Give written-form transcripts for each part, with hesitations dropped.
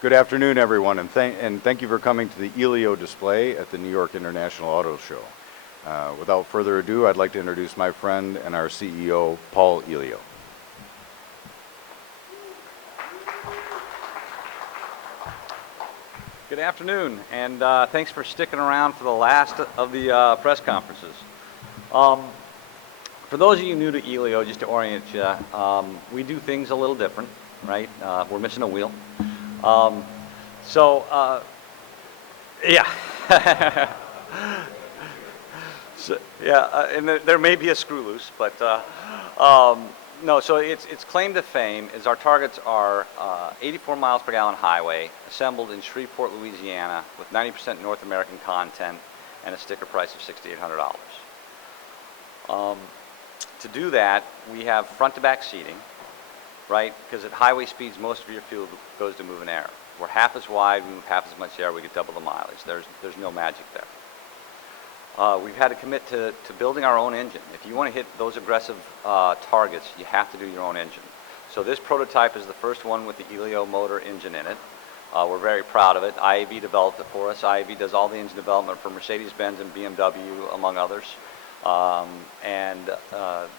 Good afternoon, everyone, and thank you for coming to the Elio display at the New York International Auto Show. Without further ado, I'd like to introduce my friend and our CEO, Paul Elio. Good afternoon, and thanks for sticking around for the last of the press conferences. For those of you new to Elio, just to orient you, we do things a little different, right? We're missing a wheel. Yeah. And there may be a screw loose, but no, so its claim to fame is our targets are 84 miles per gallon highway, assembled in Shreveport, Louisiana, with 90% North American content and a sticker price of $6,800. To do that, we have front to back seating, right? Because at highway speeds, most of your fuel goes to moving air. We're half as wide, we move half as much air, we get double the mileage. There's no magic there. We've had to commit to building our own engine. If you want to hit those aggressive targets, you have to do your own engine. So this prototype is the first one with the Elio motor engine in it. We're very proud of it. IAB developed it for us. IAB does all the engine development for Mercedes-Benz and BMW, among others.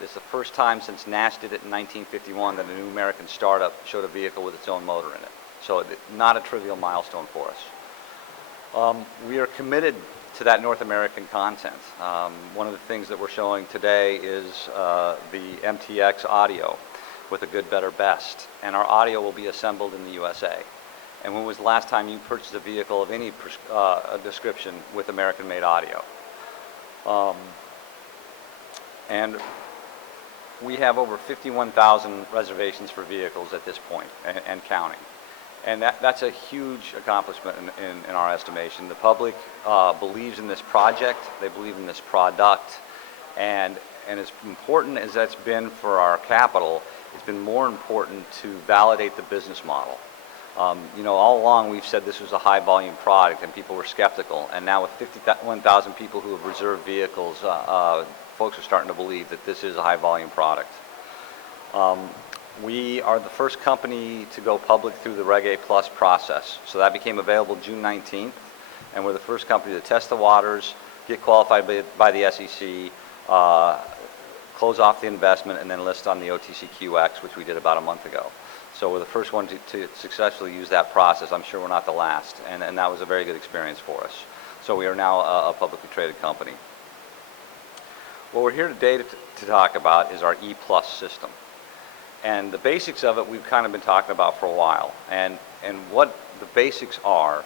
It's the first time since Nash did it in 1951 that a new American startup showed a vehicle with its own motor in it. So not a trivial milestone for us. We are committed to that North American content. One of the things that we're showing today is the MTX audio with a good, better, best. And our audio will be assembled in the USA. And when was the last time you purchased a vehicle of any description with American-made audio? And we have over 51,000 reservations for vehicles at this point and counting. And that's a huge accomplishment in our estimation. The public believes in this project, they believe in this product, and as important as that's been for our capital, it's been more important to validate the business model. All along we've said this was a high volume product and people were skeptical, and now with 51,000 people who have reserved vehicles, folks are starting to believe that this is a high volume product. We are the first company to go public through the Reg A Plus process. So that became available June 19th, and we're the first company to test the waters, get qualified by the SEC, close off the investment, and then list on the OTCQX, which we did about a month ago. So we're the first one to successfully use that process. I'm sure we're not the last, and that was a very good experience for us. So we are now a publicly traded company. What we're here today to talk about is our E Plus system. And the basics of it we've kind of been talking about for a while. And what the basics are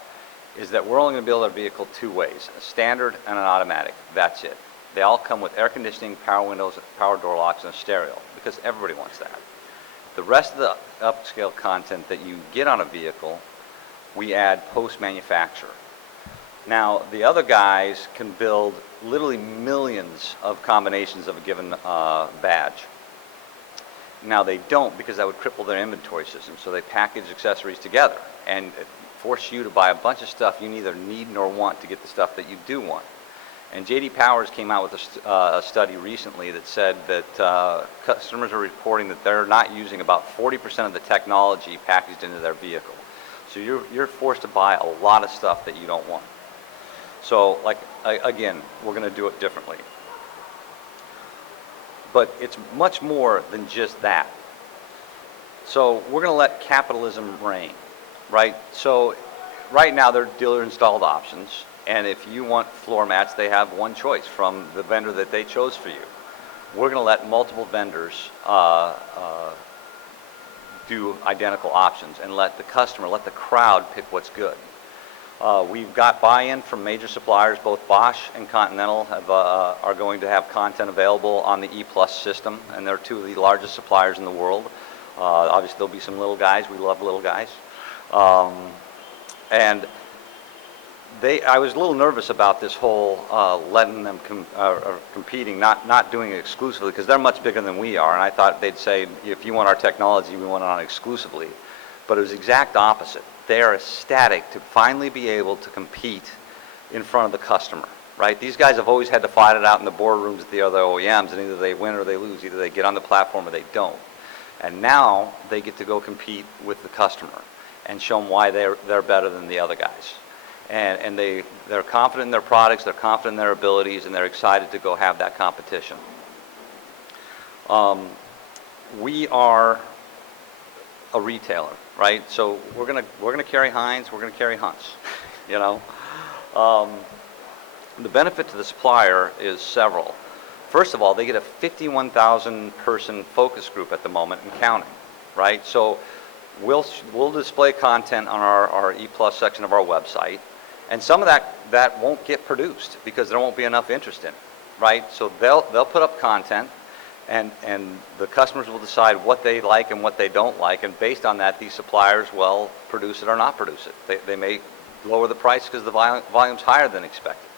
is that we're only going to build our vehicle two ways, a standard and an automatic. That's it. They all come with air conditioning, power windows, power door locks, and a stereo, because everybody wants that. The rest of the upscale content that you get on a vehicle, we add post-manufacture. Now, the other guys can build literally millions of combinations of a given badge. Now they don't, because that would cripple their inventory system, so they package accessories together and force you to buy a bunch of stuff you neither need nor want to get the stuff that you do want. And J.D. Powers came out with a study recently that said that customers are reporting that they're not using about 40% of the technology packaged into their vehicle. So you're forced to buy a lot of stuff that you don't want. So, again, we're going to do it differently. But it's much more than just that. So we're going to let capitalism reign, right? So right now they're dealer installed options, and if you want floor mats, they have one choice from the vendor that they chose for you. We're going to let multiple vendors do identical options and let the customer, let the crowd pick what's good. We've got buy-in from major suppliers. Both Bosch and Continental are going to have content available on the E Plus system, and they're two of the largest suppliers in the world. Obviously, there'll be some little guys. We love little guys. And I was a little nervous about this whole letting them competing, not doing it exclusively, because they're much bigger than we are. And I thought they'd say, if you want our technology, we want it on exclusively. But it was the exact opposite. They are ecstatic to finally be able to compete in front of the customer, right? These guys have always had to fight it out in the boardrooms at the other OEMs, and either they win or they lose. Either they get on the platform or they don't. And now they get to go compete with the customer. and show them why they're better than the other guys. And they're confident in their products, they're confident in their abilities, and they're excited to go have that competition. We are a retailer, right? So we're gonna carry Heinz, we're gonna carry Hunts, you know. The benefit to the supplier is several. First of all, they get a 51,000 person focus group at the moment and counting, right? So we'll display content on our E+ section of our website, and some of that won't get produced because there won't be enough interest in it, right? So they'll put up content, and the customers will decide what they like and what they don't like, and based on that, these suppliers will produce it or not produce it. They may lower the price because the volume's higher than expected,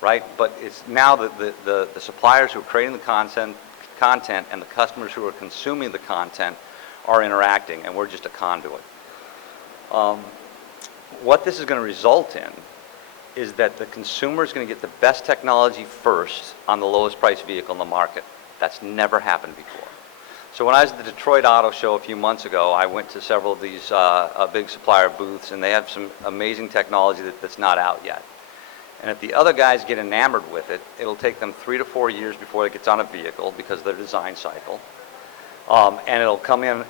right? But it's now the suppliers who are creating the content and the customers who are consuming the content are interacting, and we're just a conduit. What this is going to result in is that the consumer is going to get the best technology first on the lowest price vehicle in the market. That's never happened before. So when I was at the Detroit Auto Show a few months ago, I went to several of these big supplier booths, and they have some amazing technology that's not out yet. And if the other guys get enamored with it, it'll take them 3 to 4 years before it gets on a vehicle because of their design cycle. And it'll come in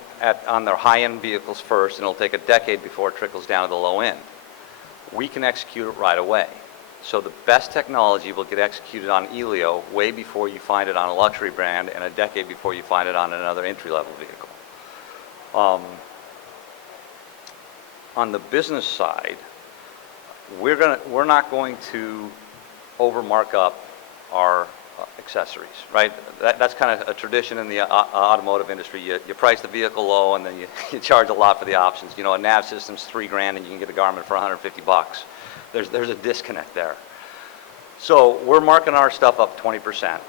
on their high-end vehicles first, and it'll take a decade before it trickles down to the low end. We can execute it right away. So the best technology will get executed on Elio way before you find it on a luxury brand, and a decade before you find it on another entry-level vehicle. On the business side, we're not going to over-mark up our accessories, right? That's kind of a tradition in the automotive industry. You price the vehicle low, and then you charge a lot for the options. You know, a nav system's $3,000, and you can get a Garmin for $150. There's a disconnect there. So we're marking our stuff up 20%,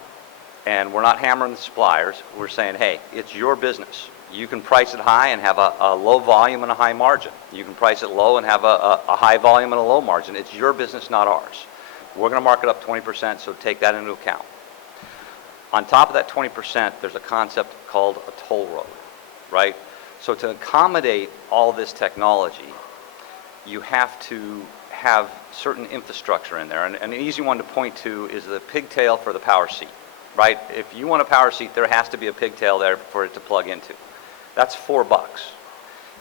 and we're not hammering the suppliers. We're saying, hey, it's your business. You can price it high and have a low volume and a high margin. You can price it low and have a high volume and a low margin. It's your business, not ours. We're going to mark it up 20%, so take that into account. On top of that 20%, there's a concept called a toll road, right? So to accommodate all this technology, you have to have certain infrastructure in there. And an easy one to point to is the pigtail for the power seat, right? If you want a power seat, there has to be a pigtail there for it to plug into. That's $4.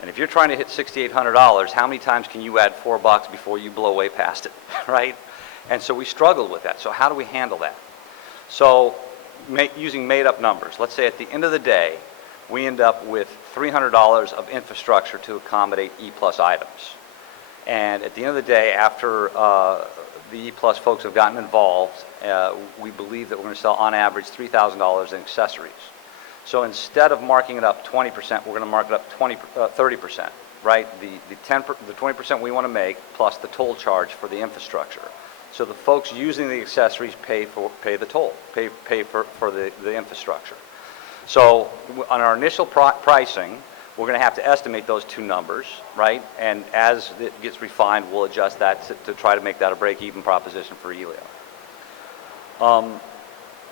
And if you're trying to hit $6,800, how many times can you add $4 before you blow way past it, right? And so we struggled with that. So how do we handle that? So using made-up numbers, let's say at the end of the day, we end up with $300 of infrastructure to accommodate E+ items. And at the end of the day, after the E+ folks have gotten involved, we believe that we're going to sell on average $3,000 in accessories. So instead of marking it up 20%, we're going to mark it up 30%, right? The 20% we want to make plus the toll charge for the infrastructure. So the folks using the accessories pay the toll, pay for the infrastructure. So on our initial pricing, we're going to have to estimate those two numbers, right? And as it gets refined, we'll adjust that to try to make that a break-even proposition for Elio.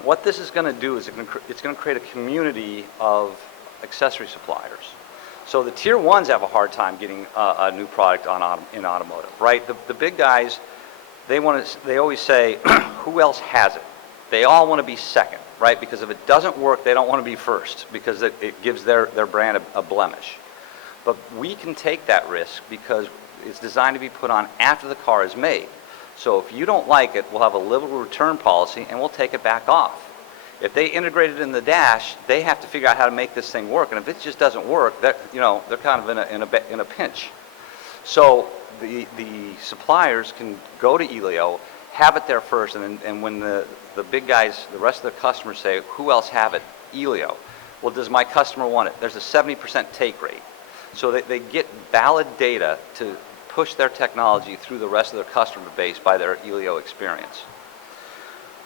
What this is going to do is it's going to create a community of accessory suppliers. So the tier ones have a hard time getting a new product in automotive, right? The big guys, they always say, who else has it? They all want to be second, right? Because if it doesn't work, they don't want to be first because it gives their brand a blemish. But we can take that risk because it's designed to be put on after the car is made. So if you don't like it, we'll have a liberal return policy and we'll take it back off. If they integrate it in the dash, they have to figure out how to make this thing work. And if it just doesn't work, they're kind of in a pinch. So the suppliers can go to Elio, have it there first, and when the big guys, the rest of the customers say, who else have it? Elio. Well, does my customer want it? There's a 70% take rate. So they get valid data to push their technology through the rest of their customer base by their Elio experience.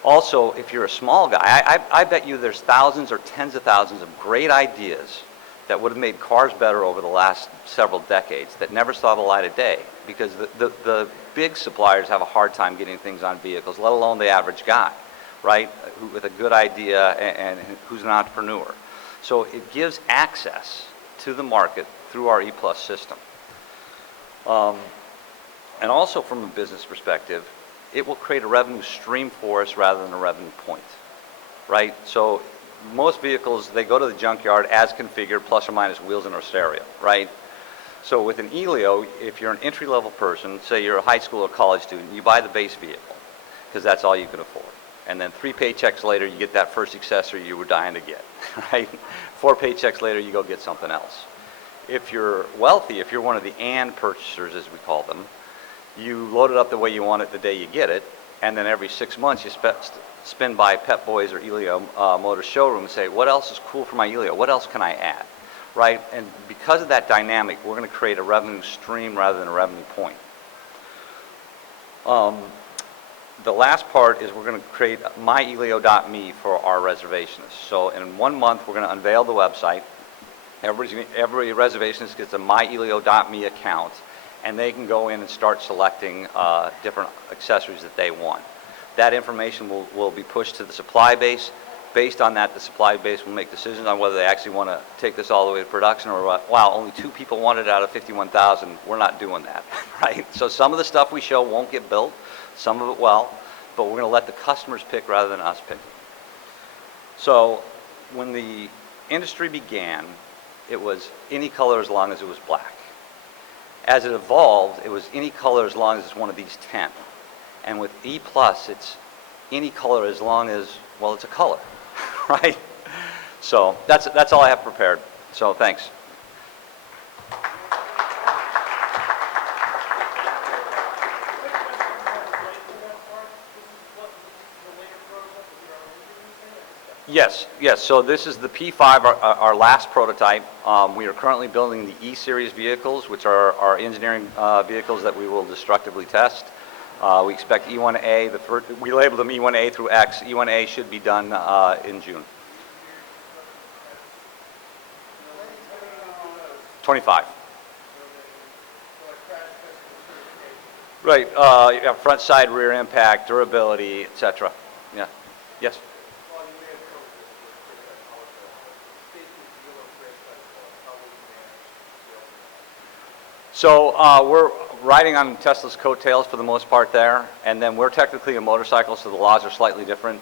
Also, if you're a small guy, I bet you there's thousands or tens of thousands of great ideas that would have made cars better over the last several decades that never saw the light of day because the big suppliers have a hard time getting things on vehicles, let alone the average guy, right, with a good idea and who's an entrepreneur. So it gives access to the market through our E+ system. And also from a business perspective, it will create a revenue stream for us rather than a revenue point, right? So most vehicles, they go to the junkyard as configured, plus or minus wheels and or stereo, right? So with an Elio, if you're an entry-level person, say you're a high school or college student, you buy the base vehicle because that's all you can afford. And then 3 paychecks later, you get that first accessory you were dying to get, right? 4 paychecks later, you go get something else. If you're wealthy, if you're one of the and purchasers, as we call them, you load it up the way you want it the day you get it, and then every 6 months you spin by Pep Boys or Elio Motors showroom and say, what else is cool for my Elio? What else can I add, right? And because of that dynamic, we're going to create a revenue stream rather than a revenue point. The last part is we're going to create myelio.me for our reservationists. So in 1 month, we're going to unveil the website. Every reservationist gets a myelio.me account, and they can go in and start selecting different accessories that they want. That information will be pushed to the supply base. Based on that, the supply base will make decisions on whether they actually want to take this all the way to production or, wow, only 2 people want it out of 51,000. We're not doing that, right? So some of the stuff we show won't get built, some of it will, but we're going to let the customers pick rather than us pick. So when the industry began, it was any color as long as it was black. As it evolved, it was any color as long as it's one of these 10. And with E+, it's any color as long as, well, it's a color, right? So that's all I have prepared. So thanks. Yes, yes. So this is the P5, our last prototype. We are currently building the E-Series vehicles, which are our engineering vehicles that we will destructively test. We expect E1A, we labeled them E1A through X. E1A should be done in June. 25. Right, yeah, front, side, rear impact, durability, etc. Yeah, yes. So we're riding on Tesla's coattails for the most part there, and then we're technically a motorcycle, so the laws are slightly different,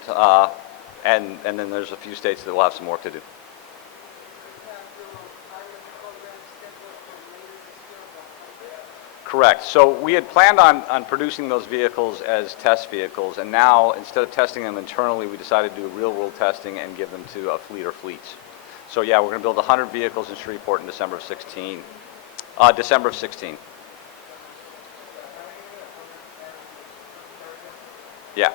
and then there's a few states that will have some work to do. Correct. So we had planned on producing those vehicles as test vehicles, and now instead of testing them internally, we decided to do real-world testing and give them to a fleet or fleets. So yeah, we're going to build 100 vehicles in Shreveport in December of 16. December of 16. Yeah.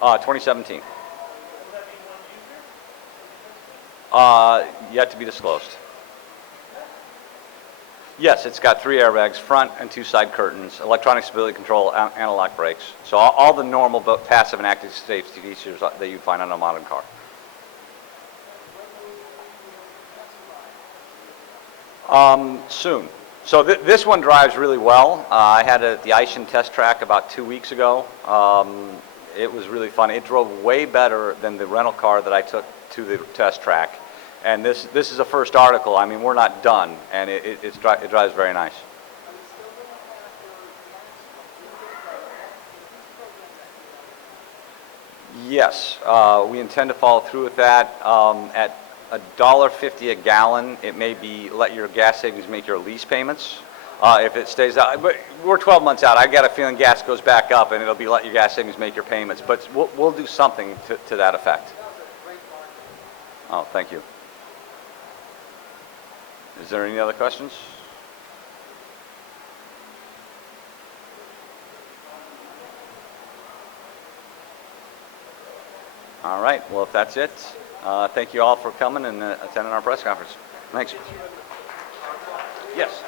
2017. Yet to be disclosed. Yes, it's got 3 airbags, front and 2 side curtains, electronic stability control, anti-lock brakes. So all the normal passive and active safety features that you'd find on a modern car. Soon. So this one drives really well. I had it at the Eischen test track about 2 weeks ago. It was really fun. It drove way better than the rental car that I took to the test track. And this is a first article. I mean, we're not done, and it drives very nice. Yes, we intend to follow through with that. At $1.50 a gallon, it may be let your gas savings make your lease payments. If it stays out, but we're 12 months out. I got a feeling gas goes back up, and it'll be let your gas savings make your payments. But we'll do something to that effect. Oh, thank you. Is there any other questions? All right. Well, if that's it, thank you all for coming and attending our press conference. Thanks. Yes.